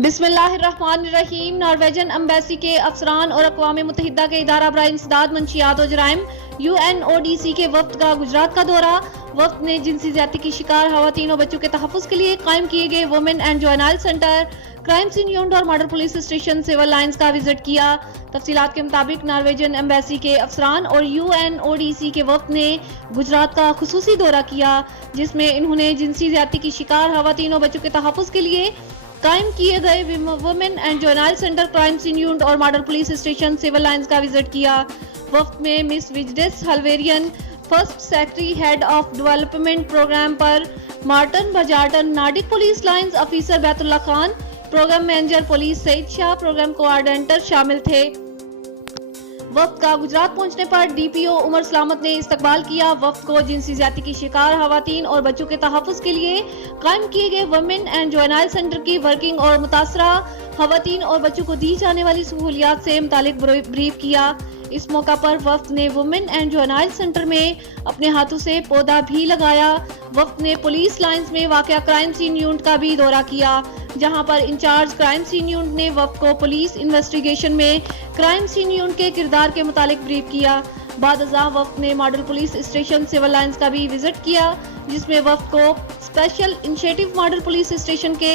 बिस्मिल्लाहिर्रहमानिर्रहीम। Norwegian embassy के अफसरान और अक़वाम मुत्तहिदा के इदारा बराए इंसदाद मंशियात और जराइम UNODC के वफ्द का गुजरात का दौरा। वफ्द ने जिनसी ज़्यादती की शिकार खवातीन और बच्चों के तहफ़्फ़ुज़ के लिए कायम किए गए women and juvenile centre, crime scene unit और model police station civil lines का विजिट किया। तफसीलात के मुताबिक नॉर्वेजन एम्बेसी के अफसरान और UNODC के वफ्द ने गुजरात का खुसूसी दौरा किया, जिसमें इन्होंने जिनसी ज़्यादती की शिकार खवातीन और बच्चों के तहफ़्फ़ुज़ के लिए कायम किए गए women and juvenile centre, crime scene unit और model police station civil lines का विजिट किया। वफ्द में miss Vigdis Halvorsen, first secretary head of development programme Per Morten Bjartan, Nordic police लाइंस officer Baitullah Khan, programme manager police Saeed Shah, programme coordinator शामिल थे। वफ्द का गुजरात पहुंचने पर DPO उमर सलामत ने इस्तकबाल किया। वफ्द को जिनसी ज़्यादती की शिकार खवातीन और बच्चों के तहफ़्फ़ुज़ के लिए कायम किए गए वुमेन एंड जुवेनाइल सेंटर की वर्किंग और मुतासरा खवातीन और बच्चों को दी जाने वाली सहूलियात से मुतालिक ब्रीफ किया। इस मौका पर वफ्द ने वुमेन एंड जुवेनाइल सेंटर में अपने हाथों से पौधा भी लगाया। वफ्द ने पुलिस लाइंस में वाक़या क्राइम सीन यूनिट का भी दौरा किया, जहां पर इंचार्ज क्राइम सीन यूनिट ने वफ्द को पुलिस इन्वेस्टिगेशन में क्राइम सीन यूनिट के किरदार के मुतालिक ब्रीफ किया। बाद-अज़ां वफ्द ने model police station civil lines का भी विजिट किया, जिसमें वफ्द को special initiative model police station के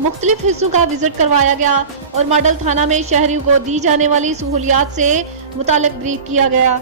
मुख्तलिफ हिस्सों का विजिट करवाया गया और मॉडल थाना में शहरियों को दी जाने वाली सहूलियात से मुतालिक ब्रीफ किया गया।